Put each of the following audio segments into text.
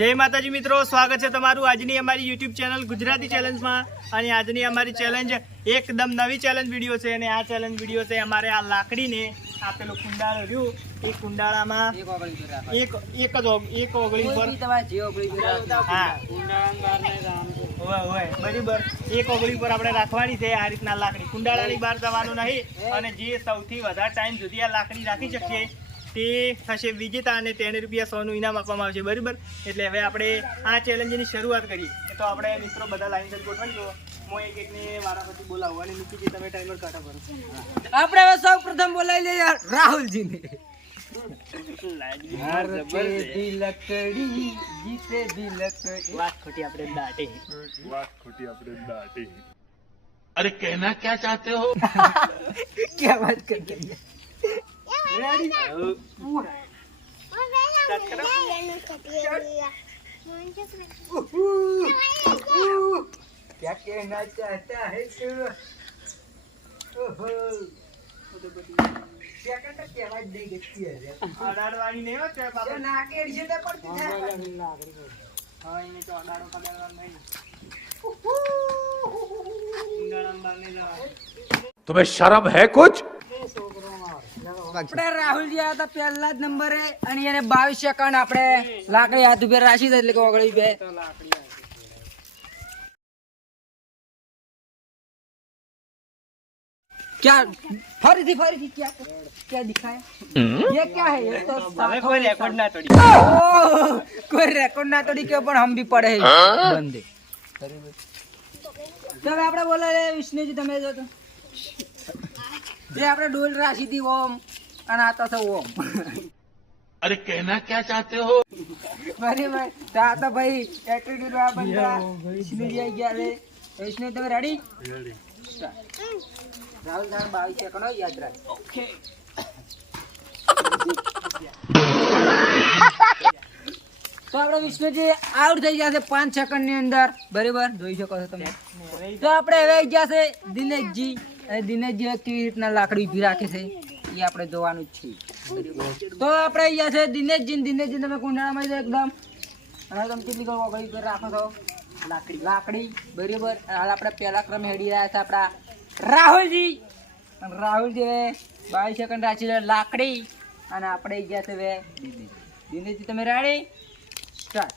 જય માતાજી મિત્રો, સ્વાગત છે તમારું આજની અમારી યુટ્યુબ ચેનલ ગુજરાતી ચેલેન્જમાં। અને આજની અમારી ચેલેન્જ એકદમ નવી ચેલેન્જ વિડીયો છે અને આ ચેલેન્જ વિડીયો છે અમારે આ લાકડીને આ પેલો કુંડાળો રહ્યું એ કુંડાળામાં એક ઓગળી પર હા હોય બરાબર એક ઓગળી પર આપણે રાખવાની છે આ રીતના લાકડી કુંડાળાની બહાર જવાનું નહીં અને જે સૌથી વધારે ટાઈમ સુધી આ લાકડી રાખી શકીએ તે થશે વિજેતા અને ₹300 નું ઇનામ આપવામાં આવશે બરાબર। એટલે હવે આપણે આ ચેલેન્જની શરૂઆત કરીએ તો આપણે મિત્રો બધા લાઈન પર ગોઠવાઈ દો। હું એકને વારાફરતી બોલાવું અને નીચેથી તમે ટાઈમર કાઢો કરો। આપણે સૌ પ્રથમ બોલાવી લઈએ રાહુલજીને। अरे कहना क्या चाहते हो? क्या बात करते हैं? क्या कहना चाहता है અડાડવાની નહીં હોત બાપા હા એને તો અડાડો કડાડવાનો નહીં तुम्हें शर्म है कुछ? આપણે રાહુલજી આવ્યા હતા પહેલા જ નંબરે અને એને 22 સેકન્ડ આપણે લાકડી હાથ ઉપર રાખી એટલે કે ઓગળી બે क्या फरी थी क्या दिखाया ये क्या है ये तो कोई रिकॉर्ड ना तोड़ी कोई रिकॉर्ड ना तोड़ी के ऊपर हम भी पड़े हैं बंदे तो આપણે બોલે વિષ્ણુજી તમે જો તો જે આપણે ડોલ રાશી થી ઓમ અને આ તો છે ઓમ अरे कहना क्या चाहते हो? બરાબર તા તો ભાઈ એટીટ્યુડ આ બંદા વિષ્ણુજી આવી ગયા છે વિષ્ણુ તમે રેડી રાહુલ સર 22 સેકન્ડ યાદ રાખ ઓકે તો આપણે વિષ્ણુજી આઉટ થઈ ગયા છે 5 સેકન્ડ ની અંદર બરાબર જોઈ શકો છો તમે તો આપણે હવે આવી ગયા છે દિનેશજી અને દિનેશજી કેવી રીતના લાકડી ઊભી રાખે છે એ આપણે જોવાનું જ છે તો આપણે આવી ગયા છે દિનેશજી તમે કુંડાળામાં એકદમ અને તમે કેટલી ઓગળી પર રાખો છો લાકડી બરાબર હાલ આપણે પહેલા ક્રમે હેડી રહ્યા છે આપણા રાહુલજી 22 સેકન્ડ રાખી લાકડી અને આપણે ગયા છે હવે દિનેશજી તમે રેડી સ્ટાર્ટ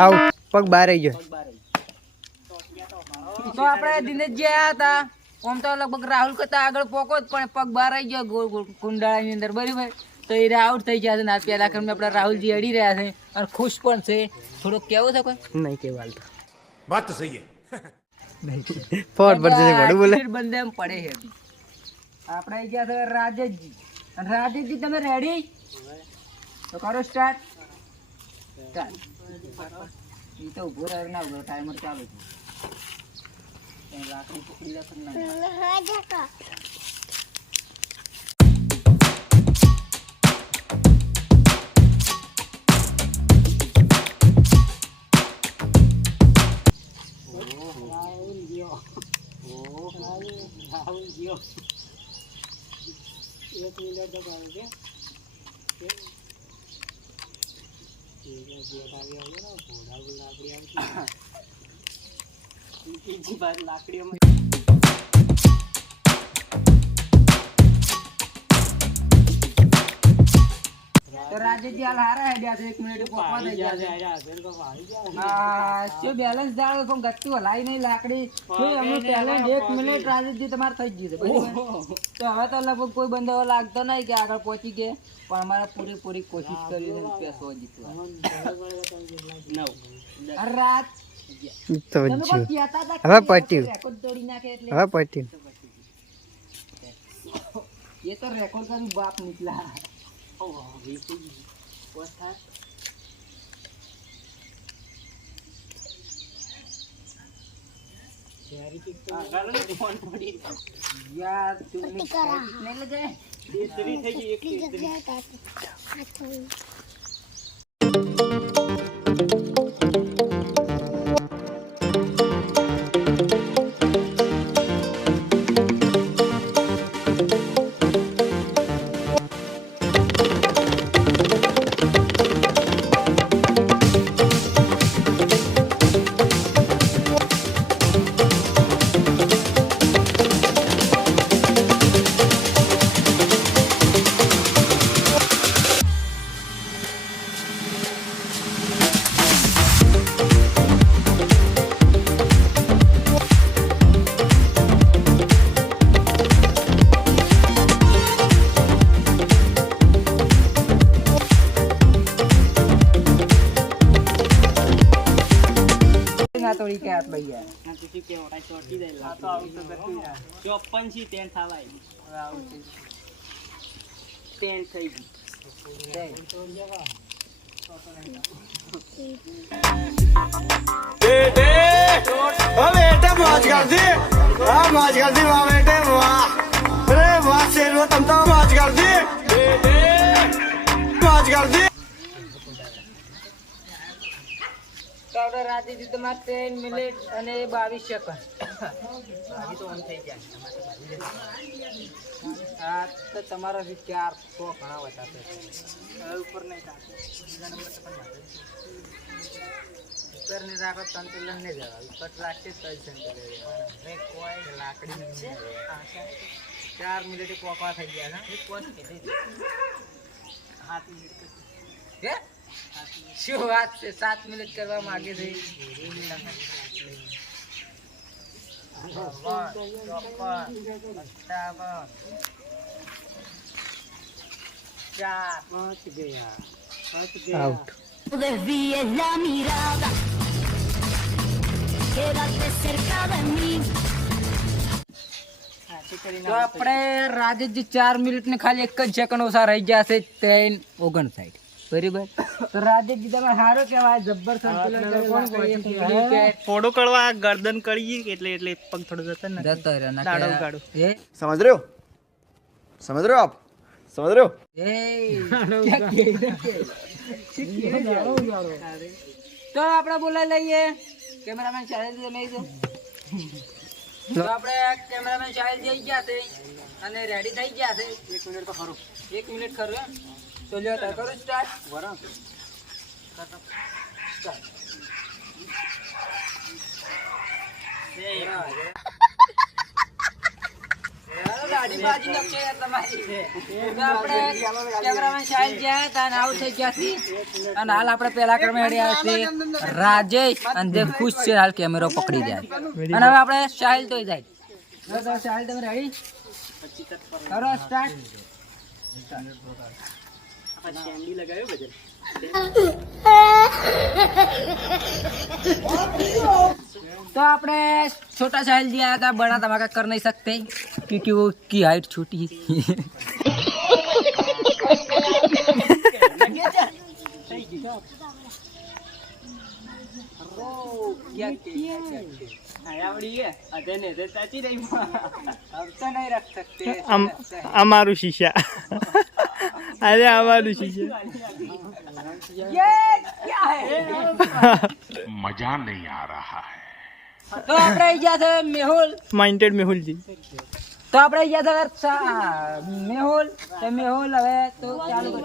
આવ પગ બહાર આવી ગયો તો આપણે દિનેશજી આયા હતા આમ તો લગભગ રાહુલ કરતા આગળ પોકો જ પણ પગ બહાર આવી ગયો કુંડાળાની અંદર બરાબર તો એ આઉટ થઈ ગયા છે ને પહેલા ક્રમે આપણા રાહુલજી અડી રહ્યા છે અને ખુશ પણ છે થોડુંક કેવું છે કોઈ નહીં કેવાલ તો बात तो सही है। ફોર પર જશે ઘડું બોલે બંને એમ પડે છે આપણે આવી ગયા છે રાજેશજી અને રાજેશજી તમે રેડી તો કરો સ્ટાર્ટ એ તો ઉભો રહે ના ઉભો ટાઈમર ચાલુ છે લાકડી પકડી રાખો ના एक मिनट दबाओ के लाकड़ी तो राजेशजी हाल हारा है ब्यास 1 मिनिट पकवा दे हां जो बैलेंस जाळो પણ ગત્તું હલાઈ નહીં લાકડી તો અમે ટેલેન્ટ 1 મિનિટ રાजेशજી તમાર થઈ ગયું છે તો હવે તો લગભગ કોઈ બંદો લાગતો નહીં કે આગળ પહોંચી ગયે પણ અમારે પૂરી કોશિશ કરી છે ₹100 જીતવા રાત તો તમે કોઈ કહેતા હતા હવે પટ્યું રેકોર્ડ તોડી નાખે એટલે હવે પટ્યું ये तो रेकॉर्ड का भी बाप निकला यार तुमने नहीं लगे तीसरी થઈ ગઈ એક तीसरी કોગળી કે આટલો યાર આ તો શું કેવું આ ચોટી દે આ તો આવું તો ગતું યાર 54 થી 10 થવાય હવે આવું છે 10 થઈ ગઈ તો આપણે રાતે તમારે 10 મિનિટ અને 22 સેકન્ડ હજી તો ઓન થઈ જાય આ તો તમારા વિચાર તો ઘણા વધારે છે હવે ઉપર નહીં થતું બીજા નંબર તો પણ ઉપર ને રાખો સંતુલન ને જવા ઉપર રાખશે તો સંતુલન રે કોઈ લાકડી નહીં 4 મિનિટ પોકવા થઈ ગયા છે કોણ કીધી 7 મિનિટ હે શું વાત છે 7 મિનિટ કરવા માંગે છે out Desvíes la mirada, quédate cerca de mí. તો આપણે રાજેશજી 4 મિનિટ ને ખાલી 1 જ સેકન્ડ ઓછા રહી ગયા છે 3:59 બરાબર તો રાજેશજી તમે સારો કહેવાય જબ્બર સંતુલન થોડું કળવા ગરદન કરી એટલે પગ થોડો જતો ને જતો રહ્યો ના દાડો ગાડો એ समझ रहे हो आप समझ रहे हो એ તો આપણે બોલાવી લઈએ કેમેરામેન ચાલે તમે તો આપણે કેમેરામેન ચાલે જઈ ગયા છે અને રેડી થઈ ગયા છે 1 મિનિટ તો ખરું 1 મિનિટ ખરું એમ તો લ્યો તાર કરું સ્ટાર્ટ બરાબર સ્ટાર્ટ ગાડી બાજી નકશે તમારી તો આપણે કેમેરામેન સાહેબ ગયા હતા અને આઉટ થઈ ગયા છે અને હાલ આપણે પહેલા ક્રમે હેડ્યા છે રાજેશ અને જે ખુશ છે હાલ કેમેરો પકડી જાય અને હવે આપણે સાહિલ તો જાય તો સાહિલ તમે રેડી કરો સ્ટાર્ટ શેન્ડી લગાવ્યો બજલ तो अपने छोटा साहिल जी आया था बड़ा धमाका कर नहीं सकते क्योंकि वो की हाइट छोटी नहीं रख सकते અમારું શીશા અરે અમારું શીશા ये क्या है मजा नहीं आ रहा है तो આપણે ગયા છે મેહુલ માઇન્ડેડ મેહુલજી તો આપણે ગયા છે મેહુલ તો મેહુલ હવે તો ચાલુ કરો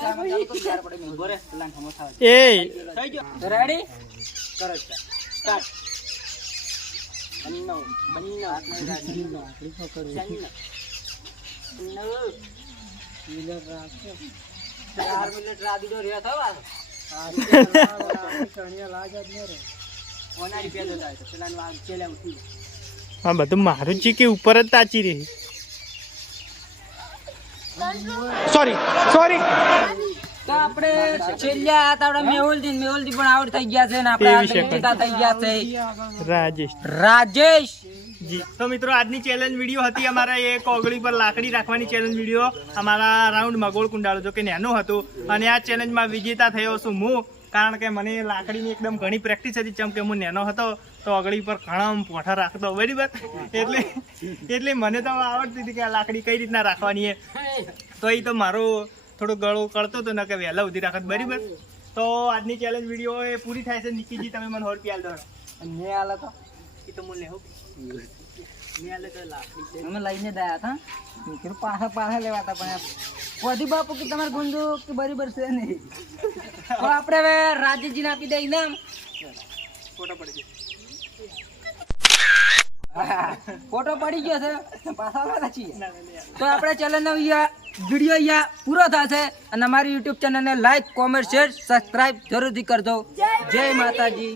ત્યાર પડે મેહુલ બોરે લાન હમો થાવ એ થઈ ગયો રેડી કરો સ્ટાર્ટ બન્નો હાથ નહીં રાખી આકડી પકડ મિલર રાખો 4 મિનિટ રાદી દો રહ્યા થવા કણિયા લાજ જ ન રે ઓનારી પેદો થાય તો પેલા વાગ ચેલે ઉઠી આ બધું મારું છે કે ઉપર જ તાચી રહી સોરી તો આપણે છેલ્લા હતા આપણે મેહુલજી પણ આઉટ થઈ ગયા છે ને આપણે આંતરિકતા થઈ ગયા છે રાજેશ જી તો મિત્રો આજની ચેલેન્જ વિડીયો હતી અમારા એ કોગળી પર લાકડી રાખવાની ચેલેન્જ વિડીયો અમારા રાઉન્ડ મગોળ કુંડાળો જો કે નાનો હતો અને આ ચેલેન્જમાં વિજેતા થયો છું હું કારણ કે મને લાકડીની એકદમ ઘણી પ્રેક્ટિસ હતી જેમ કે હું નાનો હતો તો અગળી પર ઘણા પોઠા રાખતો બરાબર એટલે મને તો આવડતી હતી કે આ લાકડી કઈ રીતના રાખવાની તો એ તો મારો થોડો ગળો કરતો હતો ને કે વહેલા સુધી રાખત બરાબર તો આજની ચેલેન્જ વિડીયો એ પૂરી થાય છે નિકીજી તમે મને 100 રૂપિયા દો ને આલા તો એ તો મને લેવો અમે લઈને દયા હતા કીધું પાછા લેવાતા પણ વધી બાપુ કે તમારે ગુંજો કે બરાબર છે નહીં તો આપણે હવે રાજેશજીને આપી દઈ ઇનામ ફોટો પડી ફોટો પડી ગયો છે પાછા વાળા છીએ તો આપણે ચેનલનો વિડીયો અહીંયા પૂરો થશે અને અમારી યુટ્યુબ ચેનલને લાઈક કોમેન્ટ શેર સબસ્ક્રાઇબ જરૂરથી કરજો જય માતાજી